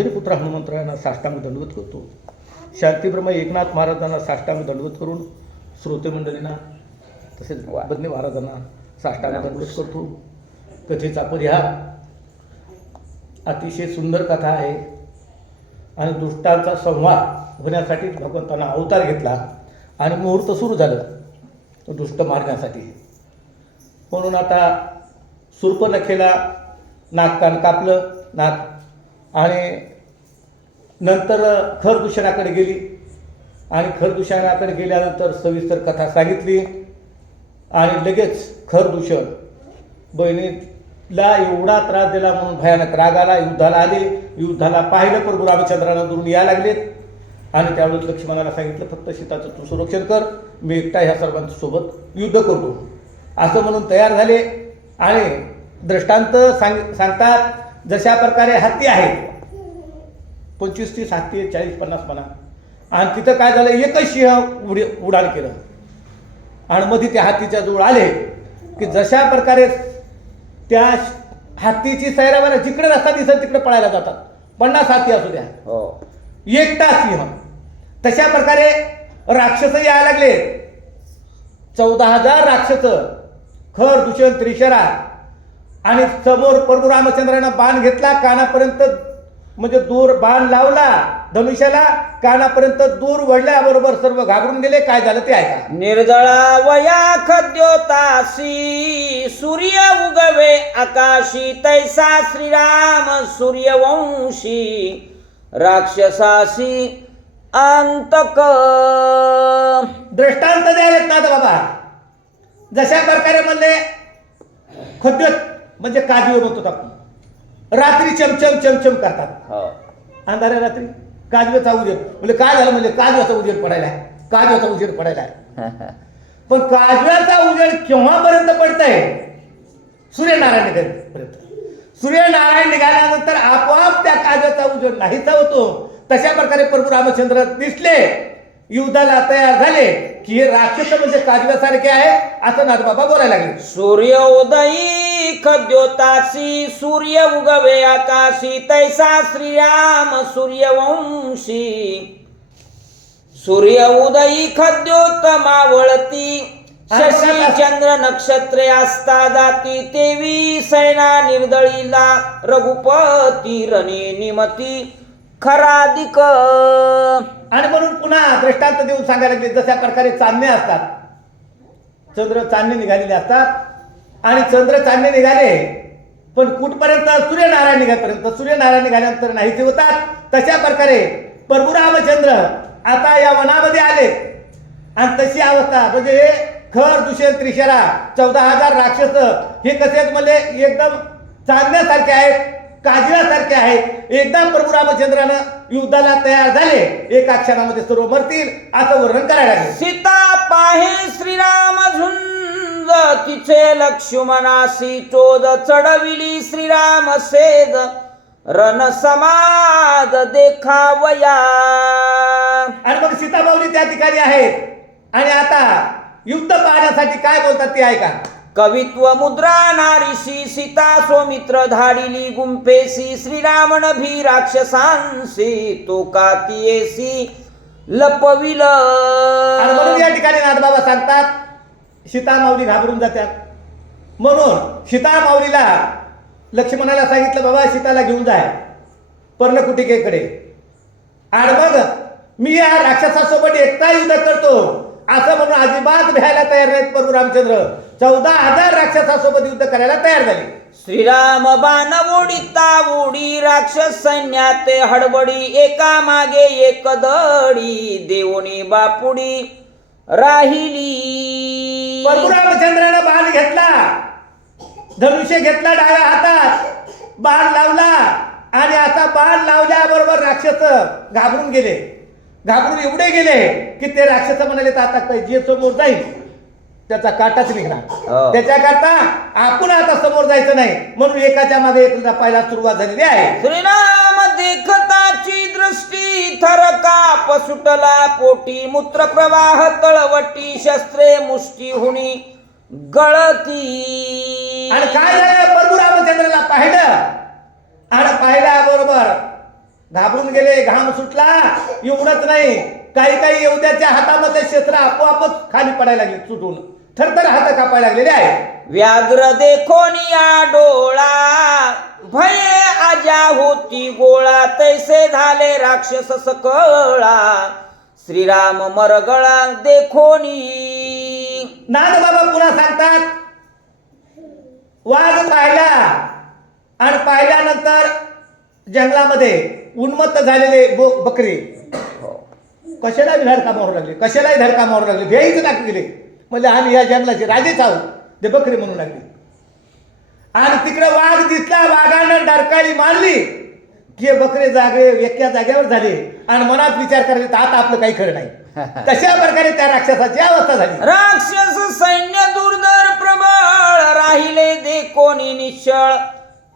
पुत्र हनुमंतरायांना साष्टांग दंडवत करतो. शांतीब्रह्म एकनाथ महाराजांना साष्टांग दंडवत करून श्रोते मंडळींना तसेच बदने महाराजांना साष्टांग दंडवत करतो. कथेचा परिहार अतिशय सुंदर कथा आहे. आणि दुष्टांचा संहार होण्यासाठी भगवंतांना अवतार घेतला आणि मुहूर्त सुरू झालं दुष्ट मारण्यासाठी. म्हणून आता सुर्पनखेला नाक कान कापलं नाक आणि नंतर खरदूषणाकडे गेली. आणि खरदूषणाकडे गेल्यानंतर सविस्तर कथा सांगितली. आणि लगेच खरदूषण बहिणीला एवढा त्रास दिला म्हणून भयानक राग आला युद्धाला आले. युद्धाला पाहिलं प्रभू रामचंद्रानं दुरून यायला लागलेत. आणि त्यावेळेस लक्ष्मणाला सांगितलं फक्त सीताचं तू संरक्षण कर. मी एकटा ह्या सर्वांसोबत युद्ध करतो. असं म्हणून तयार झाले. आणि दृष्टांत सांग सांगतात जशा प्रकारे हत्ती आहेत पंचवीस तीस हत्ती चाळीस पन्नास म्हणा. आणि तिथं काय झालं? एकच सिंह उडी उडाण केलं. आणि मध्ये त्या हत्तीच्या जवळ आले की जशा प्रकारे त्या हत्तीची सैरावर जिकडे रस्ता दिसत तिकडे पळायला जातात. पन्नास हत्ती असू द्या. हो. एकटा सिंह तशा प्रकारे राक्षस यायला लागले. चौदा हजार राक्षस. खर दुष्यंत त्रिशरा आणि समोर प्रभू रामचंद्रानं बाण घेतला कानापर्यंत म्हणजे दूर बाण लावला धनुष्याला कानापर्यंत दूर वडल्याबरोबर सर्व घाबरून गेले. काय झालं ते ऐका. निर्जळा वया खद्योतासी सूर्य उगवे आकाशी तैसा श्रीराम सूर्यवंशी राक्षसासी अंतक. दृष्टांत द्यायला ना बाबा. जशा प्रकारे म्हणले खद्योत म्हणजे काजवे म्हणतो आपण. रात्री चमचम चमचम करतात. हो. अंधाऱ्या रात्री काजव्याचा उजेड. म्हणजे काय झालं म्हणजे काजव्याचा उजेड पडायला आहे. काजव्याचा उजेड पडायला आहे. पण काजव्याचा उजेड केव्हापर्यंत पडतंय? सूर्यनारायण निघाल्यापर्यंत सूर्यनारायण निघाल्यानंतर आपोआप त्या काजव्याचा उजेड नाहीसा होतो. तशा प्रकारे प्रभू रामचंद्र दिसले. युद्धाला तयार झाले की हे राक्षस म्हणजे काजव्यासारखे आहे असं नाथबाबा बोलायला लागले. सूर्य उदयी खद्योतासी सूर्य उगवे आकाशी तैसा श्रीराम सूर्यवंशी. सूर्य उदयी खद्योतमावळती शशी चंद्र नक्षत्रे आस्ता जाती तेवी सैना निर्दळीला रघुपती रणे निमती खरादिक. आणि म्हणून पुन्हा दृष्टांत देऊन सांगायला लागले जशा प्रकारे चांदणे असतात. चंद्र चांदणे निघालेले असतात. आणि चंद्र चांदणे निघाले पण कुठपर्यंत? सूर्यनारायण निघापर्यंत. सूर्यनारायण निघाल्यानंतर नाहीसे होतात. तशा प्रकारे प्रभू रामचंद्र आता या वनामध्ये आले. आणि तशी अवस्था म्हणजे हे खर दुषण त्रिशरा चौदा हजार राक्षस हे कसे आहेत म्हणजे एकदम चांदण्यासारखे आहेत. काजव्यासारखे आहेत. एकदा प्रभू रामचंद्रानं युद्धाला तयार झाले एका क्षणामध्ये सर्व मरतील असं वर्णन करायला लागले. सीता पाहे श्रीराम झुंज तिचे लक्ष्मणासी चोद चढविली श्रीराम सेद रण समाज देखावया. आणि मग सीताबावली त्या ठिकाणी आहेत. आणि आता युद्ध पाहण्यासाठी काय बोलतात ते ऐका. कवित्व मुद्रा नारीशी सीता स्वमित्र धाडिली गुंफेसी श्रीरामण भी राक्षसांशी तो कातीयेसी लपविल. आणि म्हणून या ठिकाणी नाथबाबा सांगतात सीता माऊली घाबरून जातात. म्हणून सीता माऊलीला लक्ष्मणाला सांगितलं बाबा सीताला घेऊन जाय पर्णकुटिकेकडे. आणि मग मी या राक्षसासोबत एकटा युद्ध करतो. असं म्हणून अजिबात भ्यायला तयार नाहीत प्रभू रामचंद्र. चौदा हजार राक्षसासोबत युद्ध करायला तयार झाले. श्रीराम बाण ओढिता ओढी राक्षस सैन्यात हडबडी एका मागे एक दडी देवणी बापुडी राहिली. प्रभू रामचंद्रानं बाण घेतला. धनुष्य घेतला डाव्या हातात. बाण लावला आणि आता बाण लावल्याबरोबर राक्षस घाबरून गेले. घाबरून एवढे गेले की ते राक्षस म्हणाले तर आता जे समोर जाईल. त्याचा काटाच निघणार. हो. त्याच्याकरता आपण आता समोर जायचं नाही. म्हणून एकाच्या मागे एक पहिला सुरुवात झालेली आहे. श्रीराम देखताची दृष्टी थरका सुटला पोटी मूत्र प्रवाह तळवटी शस्त्रे मुष्टी हुणी गळती. आणि काय झालं? प्रभू रामचंद्राला पाहिलं. आणि पाहिल्याबरोबर घाबरून गेले घाम सुटला. एवढंच नाही. काही काही येवद्याच्या हातामध्ये शस्त्र आपोआपच खाली पडायला लागले सुटून थरथर हात कापायला लागलेले आहे व्याघ्र देखोनिया डोळा भय आजा होती गोळा तैसे झाले राक्षस सकळा. श्रीराम मरगळा देखोनी नाद बाबा पुन्हा सांगतात. वाघ पाहिला आणि पाहिल्यानंतर जंगलामध्ये उन्मत्त झालेले बो- बकरी. कशालाही धडका मारू लागले कशालाही धडका मारू लागले भेईच टाकू गेले म्हणजे आम्ही या जंगलाचे राजेच आहोत. ते बकरी म्हणू लागले. आणि तिकडे वाघ दिसला वाघानं डरकाळी मारली. की हे बकरे जागे एका जागेवर झाले. आणि मनात विचार करायचे तर आता आपलं काही खरं नाही. तशा प्रकारे त्या राक्षसाची अवस्था झाली. राक्षस सैन्य दुर्धर प्रबळ राहिले देखोनी निश्चळ.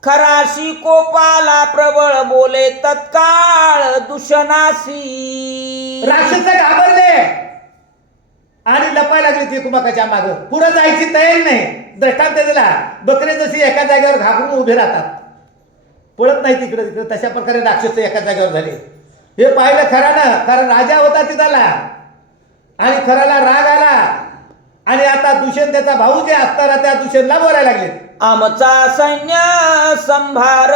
खराशी कोपाला प्रबळ बोले तत्काळ दूषणासी. राक्षस घाबरले. आणि लपाय लागली ते कुमाकाच्या माग. पुढे जायची तयारी नाही. दृष्टांत दिला. बकरे जशी एका जागेवर घाबरून उभे राहतात. पळत नाही तिकडे तिकडे. तशा प्रकारे राक्षस एका जागेवर झाले. हे पाहिलं खरानं. कारण राजा होता तिथला. आणि खराला राग आला. आणि आता दुष्यंत त्याचा भाऊ जे असताना त्या दुष्यंतला बोलायला लागले. आमचा सैन्य संभार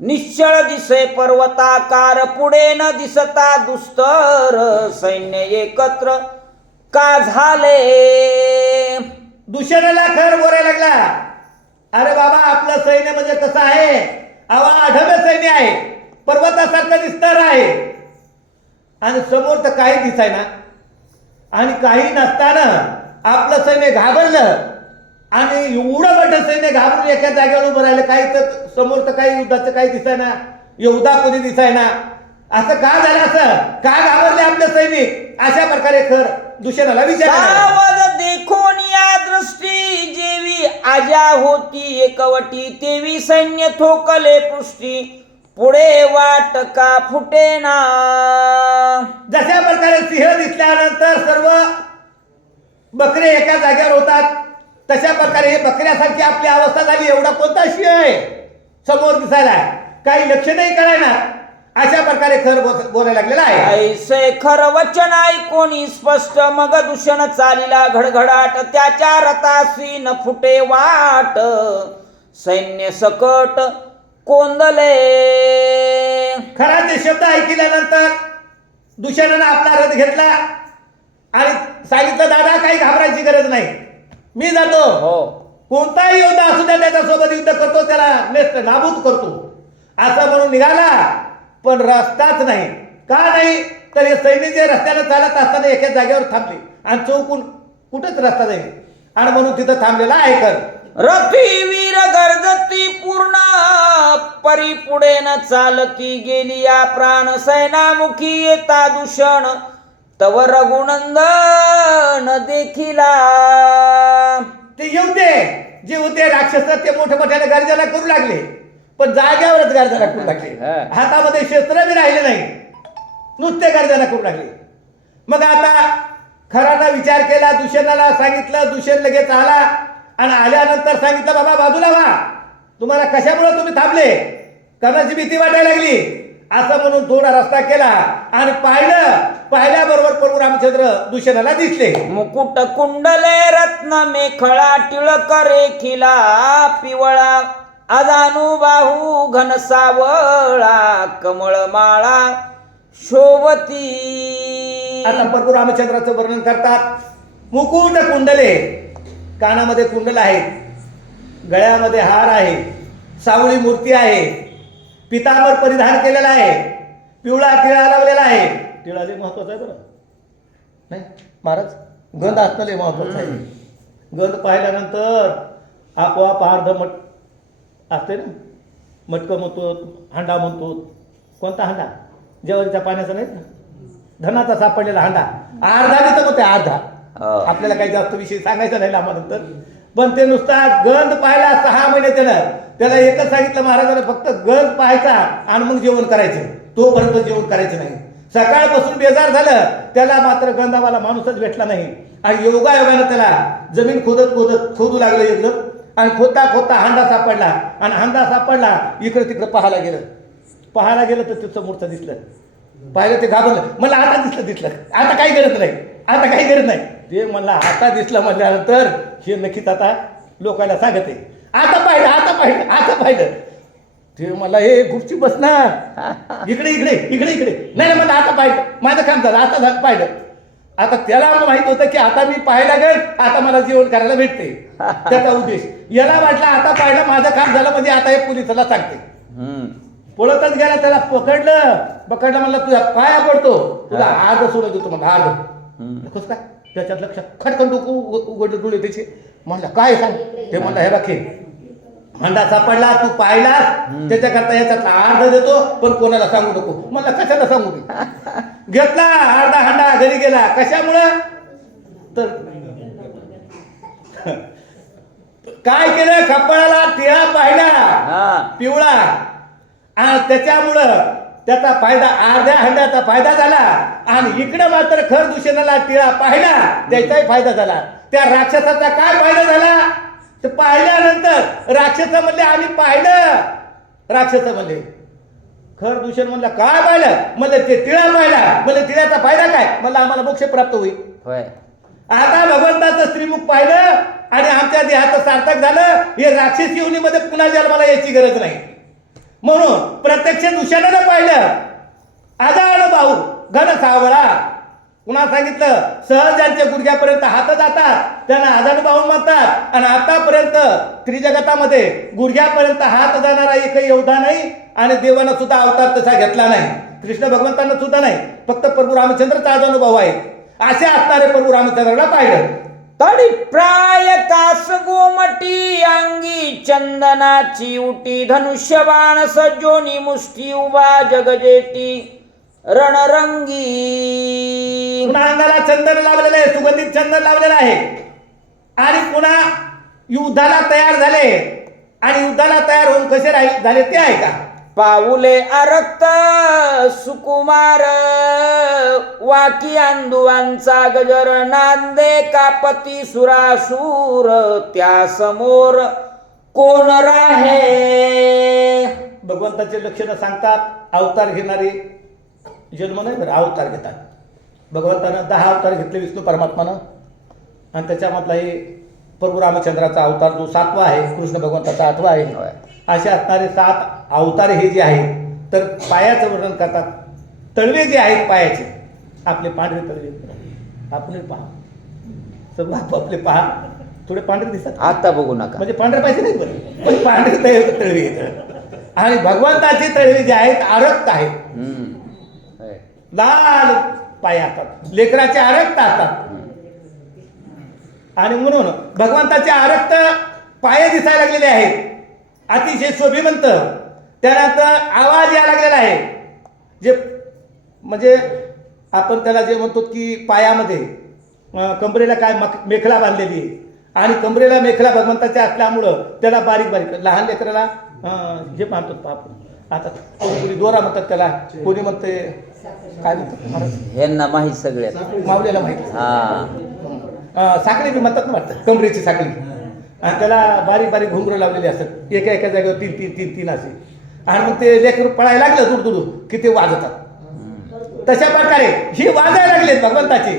निश्चळ दिसे पर्वताकार पुढे न दिसता दुस्तर सैन्य एकत्र का झाले? दुसऱ्याला खर बोलायला लागला. अरे बाबा आपलं सैन्य म्हणजे कसं आहे. अवा आढळ सैन्य आहे. पर्वतासारखं दिसणार आहे. आणि समोर तर काही दिसाय ना आणि काही नसताना आपलं सैन्य घाबरलं. आणि एवढं मोठं सैन्य घाबरून एका जागेवर उभं राहिलं. काही तर समोर तर काही युद्धाचं काही दिसाय ना योद्धा कोणी दिसाय ना असं का झालं असं? का घाबरले आपलं सैनिक? अशा प्रकारे खर दुष्यनाला विचार सावध देखोन या दृष्टी जेवी आजा होती एकवटी तेवी सैन्य थोकले पृष्टी. पुढे वाट का फुटेना? जशा प्रकारे सिंह दिसल्यानंतर सर्व बकरे एका जागेवर होतात तशा प्रकारे हे बकऱ्यासारखी आपली अवस्था झाली. एवढा कोणता सिंह आहे. समोर दिसायला. काही लक्षणही कळायना अशा प्रकारे खर बोल- बोलायला लागलेला आहे. ऐसे खर वचन ऐकोनी स्पष्ट मग दूषण चालिला घडघडाट त्याच्या रथासी न फुटे वाट. सैन्य सकट कोंदले. खराचे शब्द ऐकल्यानंतर दुष्यनानं आपला रथ घेतला आणि सांगितलं दादा काही घाबरायची गरज नाही. मी जातो. हो. कोणताही योद्धा असू द्या त्याच्यासोबत युद्ध करतो त्याला नेस्त नाबूद करतो. असं म्हणून निघाला. पण रस्ताच नाही. का नाही? तर हे सैनिक जे रस्त्यानं चालत असताना एका जागेवर थांबले. आणि चौकून कुठंच रस्ता नाही. आणि म्हणून तिथं थांबलेला आहे कर रथी वीर गर्जती पूर्ण परी पुढे न चालती गेली या प्राण सैनामुखी येता दूषण. तव रघुनंदन देखिला. ते येऊ दे. जे होते राक्षस ते मोठ्या मोठ्याने गर्जना करू लागले. पण जाग्यावरच गर्जना करू लागले. हा. हातामध्ये शस्त्र बी राहिले नाही. नुसते गर्जना करू लागले. मग आता खराना विचार केला दुष्यनाला सांगितलं दुष्यन लगेच आला आणि आल्यानंतर सांगितलं बाबा बाजूला व्हा. तुम्हाला कशामुळे तुम्ही थांबले? कर्णाची भीती वाटायला लागली. असं म्हणून थोडा रस्ता केला आणि पाहिलं पाहिल्याबरोबर प्रभू रामचंद्र दुष्यनाला दिसले. मुकुट कुंडले रत्न मेखळा टिळक रेखिला पिवळा अदानु बाहू घन सावळा कमळ माळा शोभती. आता प्रभू रामचंद्राचं वर्णन करतात. मुकुट कुंडले. कानामध्ये कुंडल आहेत गळ्यामध्ये हार आहे. सावळी मूर्ती आहे. पितांबर परिधान केलेला आहे. पिवळा टिळा लावलेला आहे. टिळा लय महत्त्वाचा आहे बरं. नाही महाराज गंध असणं लय महत्वाचं आहे. गंध पाहिल्यानंतर आपोआप अर्ध मट असते ना? मटकं म्हणतो हांडा म्हणतो कोणता हांडा? जेवरीच्या पाण्याचा नाही ना धनाचा सापडलेला हांडा. अर्धा देतो मग ते अर्धा. आपल्याला काही जास्त विषय सांगायचा नाही लांबानंतर. पण ते नुसता गंध पाहिला सहा महिने त्यानं त्याला एकच सांगितलं महाराजांना फक्त गंध पाहायचा आणि मग जेवण करायचं. तोपर्यंत जेवण करायचं नाही. सकाळपासून बेजार झालं. त्याला मात्र गंधावाला माणूसच भेटला नाही. आणि योगा योगानं त्याला जमीन खोदत खोदत खोदू लागलं एकदम आणि खोदता खोदता हांडा सापडला. आणि हांडा सापडला इकडं तिकडं पाहायला गेलं. पाहायला गेलं तर ते समोरचं दिसलं. पाहिलं ते घाबरलं. मला आता दिसलं दिसलं. आता काही गरज नाही. आता काही गरज नाही. ते मला आता दिसलं म्हटल्यानंतर हे नक्कीच आता लोकांना सांगत. आहे आता पाहिलं आता पाहिलं आता पाहिलं. ते मला हे गुपची बस ना इकडे इकडे इकडे इकडे. नाही नाही मला आता पाहिलं. माझं काम झालं आता झालं पाहिलं. आता त्याला माहीत होतं की आता मी पाहायला गेल आता मला जेवण करायला भेटते. त्याचा उद्देश. याला वाटलं आता पाहिलं माझं काम झालं म्हणजे आता हे पोलिसाला सांगते. पळतच गेला त्याला पकडलं. पकडलं म्हणलं तुझ्या पाया पडतो. तुला अर्ध सोडत देतो म्हणलं हम्म. कसं काय? त्याच्यात लक्ष खटकन डोकं उघ- उघडलं डोळे त्याचे. म्हणलं काय सांग? ते म्हणलं हे बाकी हंडा सापडला तू पाहिला त्याच्याकरता याच्यातला अर्ध देतो पण कोणाला सांगू नको. मला कशाला सांगू घेतला. घरी गेला. कशामुळं? तर काय केलं? कपाळाला टिळा पाहिला. हा. पिवळा. आणि त्याच्यामुळं त्याचा फायदा अर्ध्या हंड्याचा फायदा झाला. आणि इकडे मात्र खर दूषणाला टिळा पाहिला. त्याचाही फायदा झाला. त्या राक्षसाचा काय फायदा झाला? ते पाहिल्यानंतर राक्षस म्हणले आम्ही पाहिलं. राक्षस म्हणले खर दूषण म्हणलं काय पाहिलं? म्हणलं ते टिळा पाहिला. म्हणलं टिळ्याचा फायदा काय? म्हणलं आम्हाला मोक्ष प्राप्त होईल. होय. आता भगवंताचं स्त्रीमुख पाहिलं आणि आमच्या देहाचं सार्थक झालं हे राक्षस योनीमध्ये पुन्हा जन्माला यायची गरज नाही. म्हणून प्रत्यक्ष दूषणानं पाहिलं आजाळ भाऊ घन सावळा कुणा सांगितलं? सहज ज्यांच्या गुडघ्यापर्यंत हात जातात त्यांना आजाण पाहून म्हणतात आणि आतापर्यंत त्रिजगतामध्ये गुडघ्यापर्यंत हात जाणारा एकही योद्धा नाही आणि देवानं सुद्धा अवतार तसा घेतला नाही. कृष्ण भगवंतांना सुद्धा नाही. फक्त प्रभू रामचंद्रचा अनुभव आहे. असे असणारे प्रभू रामचंद्राला पाहिलं. तडी प्राय कास गोमटी अंगी चंदनाची उटी धनुष्यबाण सजोनी मुष्टी उभा जगजेटी. रणरंगी. पुन्हा अंगाला चंदन लावलेलं आहे? सुगंधित चंदन लावलेलं आहे. आणि पुन्हा युद्धाला तयार झाले? आणि युद्धाला तयार होऊन कसे राहिले झाले ते आहे का? पाऊले अरक्त सुकुमार वाकी अंदुवांचा गजर नांदे कापती सुरासूर त्या समोर कोण राहे? भगवंताचे लक्षणं सांगतात अवतार घेणारे जन्म नाही बरं अवतार घेतात. भगवंतानं दहा अवतार घेतले विष्णू परमात्मानं. आणि त्याच्यामधला हे प्रभू रामचंद्राचा अवतार जो सातवा आहे कृष्ण भगवंताचा आठवा आहे. असे असणारे सात अवतार हे जे आहेत तर पायाचं वर्णन करतात. तळवे जे आहेत पायाचे आपले पांढरे तळवे. आपण पहा. सर्व आपापले पहा. थोडे पांढरे दिसतात. आता बघू नका. म्हणजे पांढरे पाहिजे नाही बरं. पण पांढरे तळ- तळवे आणि भगवंताचे तळवे जे आहेत आरक्त आहेत. लाल पाय असतात लेकराचे आरक्त असतात आणि म्हणून भगवंताचे आरक्त पाय दिसायला लागलेले आहेत. अतिशय शोभिवंत त्यानंतर आवाज यायला लागलेला आहे. जे म्हणजे आपण त्याला जे म्हणतो की पायामध्ये कमरेला काय मेखला बांधलेली आहे. आणि कमरेला मेखला भगवंताच्या असल्यामुळं त्याला बारीक बारीक लहान लेकराला हे मानतो आपण आता कोणी दोरा म्हणतात त्याला कोणी म्हणते काय म्हणतात? ह्यांना माहीत सगळ्यात मावलेला माहिती. हा. साखळी बी म्हणतात ना वाटतं कमरेची साखळी. आणि त्याला बारीक बारीक घुंगरं लावलेली असतात. एका एका जागेवर तीन तीन तीन तीन असे. आणि मग ते लेकर पळायला लागलं दूर दूर की ते वाजतात. तशा प्रकारे ही वाजायला लागलेत भगवंताचे.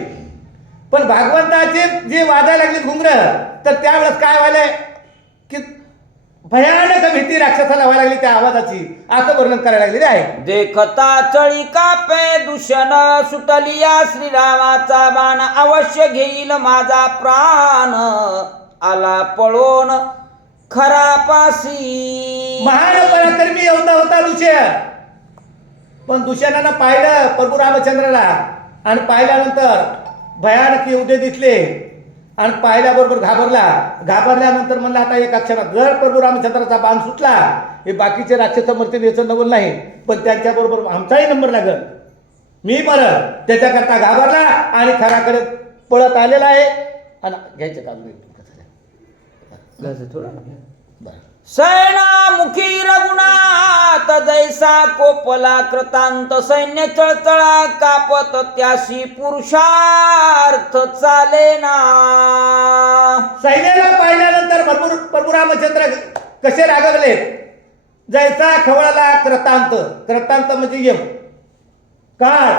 पण भगवंताचे जे वाजायला लागलेत घुंगरं तर त्यावेळेस काय व्हायलंय? की भयानक भीती राक्षसाला व्हायला लागली त्या आवाजाची. असं वर्णन करायला लागलेले आहे. देखता चळी कापे दूषण सुटलिया श्रीरामाचा बाण. अवश्य घेईल माझा प्राण. आला पळून खरा पासी महान पराक्रमी होता होता दुष्यन पण दुष्यनानं पाहिलं प्रभू रामचंद्राला. आणि पाहिल्यानंतर भयानक युद्धे दिसले. आणि पाहिल्याबरोबर घाबरला. घाबरल्यानंतर म्हणलं आता एका क्षणात जर प्रभू रामचंद्राचा बाण सुटला हे बाकीचे राक्षस मरतील याचं नवल नाही पण त्यांच्याबरोबर आमचाही नंबर लागल. मी बरं त्याच्याकरता घाबरला आणि खराकडे पळत आलेला आहे. आणि घ्यायचं काम नाही बरं. सैनामुखी रघुनाथ जैसा कोपला कृतांत सैन्य चळचळा कापत त्याशी पुरुषार्थ चाले ना सैन्याला पाहिल्यानंतर भरपूर प्रभू रामचंद्र कसे रागवले? जैसा खवळाला क्रतांत क्रतांत म्हणजे यम. काळ.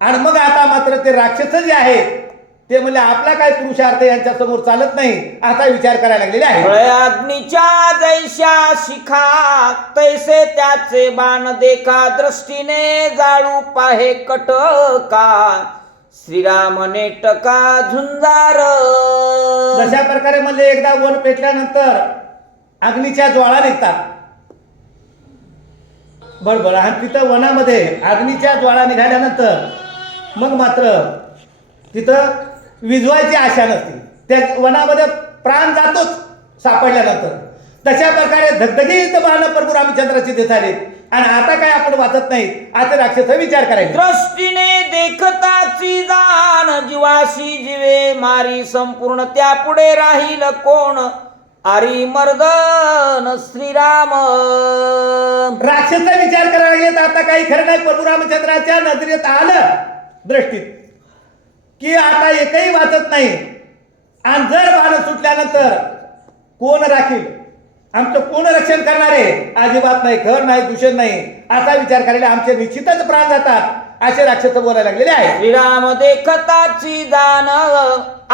आणि मग आता मात्र ते राक्षस जे आहेत. ते म्हणजे आपला काय पुरुषार्थ यांच्या समोर चालत नाही? असा विचार करायला लागलेले आहे अग्नीच्या जैशा शिखा तैसे त्याचे बाण देखा दृष्टीने जाळू पाहे कटका श्रीराम नेटका झुंजार. जशा प्रकारे म्हणजे एकदा वन पेटल्यानंतर अग्नीच्या ज्वाळा निघतात. बरोबर आणि तिथं वनामध्ये अग्नीच्या ज्वाळा निघाल्यानंतर मग मात्र तिथं विजवायची आशा नसते. त्या वनामध्ये प्राण जातोच सापडल्यानंतर. तशा प्रकारे धगधगीत प्रभू रामचंद्राचे दिसाले आणि आता काय आपण वाचत नाही आता राक्षस विचार करायचे. दृष्टीने देखताची जाण जीवाशी जीवे मारी संपूर्ण त्या पुढे राहील कोण? आरी मर्दन श्रीराम. राक्षसा विचार करायला लागले तर आता काही खरं नाही प्रभू रामचंद्राच्या नजरेत आलं. दृष्टीत. की आता एकही वाचत नाही. आणि जर बाण सुटल्यानंतर कोण राखील? आमचं कोण रक्षण करणार? आहे अजिबात नाही घर नाही दूषण नाही असा विचार करायला आमचे निश्चितच प्राण जातात असे राक्षस बोलायला लागलेले आहे श्रीराम देखताची दान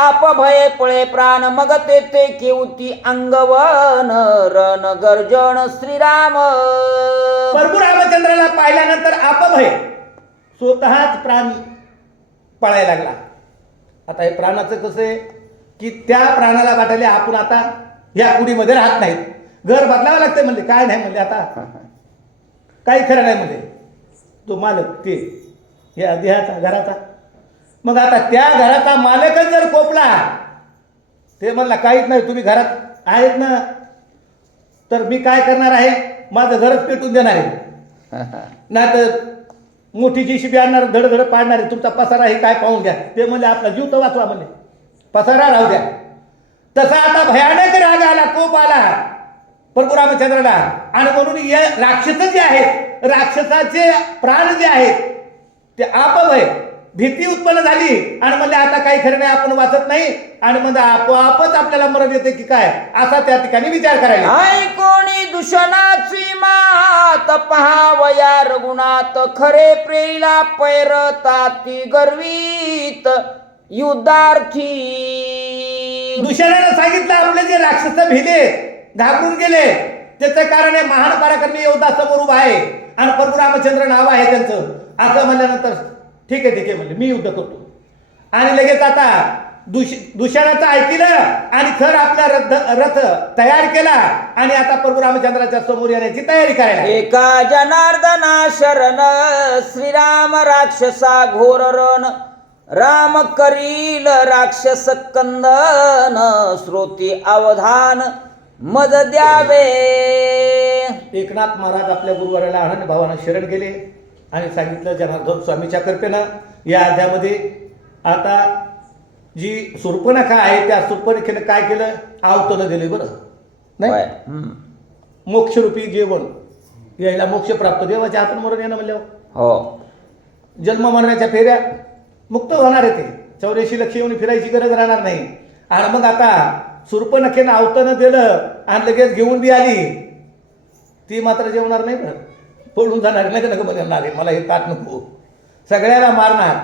आप भये पळे प्राण मग तेथे केवती अंगवन रण गर्जन श्रीराम. प्रभू रामचंद्राला पाहिल्यानंतर अपभय स्वतःच प्राण पळायला लागला. आता हे प्राणाचं कसं आहे? की त्या प्राणाला वाटायला आपण आता या कुडीमध्ये राहत नाहीत. घर बदलावं लागतंय म्हणजे काय नाही म्हणजे आता. काही खरं नाही म्हणजे तो मालक ते या देहाचा घराचा. मग आता त्या घराचा मालकच जर कोपला ते म्हणला काहीच नाही तुम्ही घरात आहेत ना? तर मी काय करणार आहे? माझं घरच पेटून देणार आहे. नाही तर मोठी जी शिबी आणणार धडधड पाडणार आहे तुमचा पसारा हे काय पाहून घ्या. ते म्हणजे आपला जीव तर वाचवा म्हणजे पसारा राहू द्या. तसा आता भयानक राग आला कोप आला. प्रभू रामचंद्राला. आणि म्हणून या राक्षस जे आहेत राक्षसाचे प्राण जे आहेत ते आपभय. भीती उत्पन्न झाली. आणि म्हणजे आता काही खरं नाही आपण वाचत नाही. आणि म्हणजे आपोआपच आपल्याला मरण येते की काय? असा त्या ठिकाणी विचार करायला कोणी दूषणाची मात पहावया रघुनाथ. खरे प्रेला पैरताती गर्वीत. युद्धार्थी. दुसऱ्यानं सांगितलं आपले जे राक्षस भिले घाबरून गेले त्याचं कारण आहे महान पराक्रमी योद्धा समोर उभा आहे. आणि प्रभू रामचंद्र नाव आहे त्यांचं. असं म्हणल्यानंतर ठीक आहे ठीक आहे म्हणले. मी युद्ध करतो. आणि लगेच आता दुष दुष्यानाचं ऐकलं आणि खर आपला रथ रथ तयार केला आणि आता प्रभू रामचंद्राच्या समोर येण्याची तयारी करायला. एका जनार्दना शरण श्रीराम राक्षसा घोर रण राम करील राक्षस कंदन श्रोती अवधान मज द्यावे. एकनाथ महाराज आपल्या गुरुवाराला आनंद भावानं शरण गेले. आणि सांगितलं जनार्दन स्वामीच्या कृपेनं या अध्यामध्ये आता जी सुर्पणखा आहे त्या सुर्पणखेनं काय केलं? आवतनं दिले बरं. नाही. मोक्षरूपी जेवण. यायला मोक्ष प्राप्त. देवाच्या हातून मरण येणं म्हणल्यावर. हो. जन्म मरण्याच्या फेऱ्या मुक्त होणार आहे ते. चौऱ्याऐंशी लक्ष येऊन फिरायची गरज राहणार नाही. आणि मग आता सुरपनखेनं आवतनं दिलं आणि लगेच घेऊन बी आली. ती मात्र जेवणार नाही बरं. पळून जाणार नाही नको म्हणणार आहे मला हे ताट नको. सगळ्याला मारणार.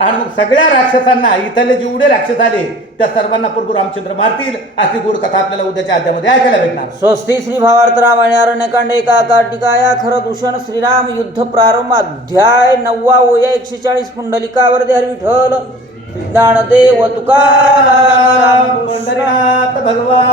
आणि मग सगळ्या राक्षसांना इथले जेवढे राक्षस आले त्या सर्वांना प्रभू रामचंद्र मारतील. अशी गोड कथा आपल्याला उद्याच्या अध्यामध्ये ऐकायला भेटणार. स्वस्ती श्री भावार्थ रामायण अरण्यकांड एका कार्तिकाया खर दूषण श्रीराम युद्ध प्रारंभ अध्याय नववा ओया एकशे चाळीस पुंडलिकावर हरी विठ्ठल ज्ञानदेव तुकाराम भगवान.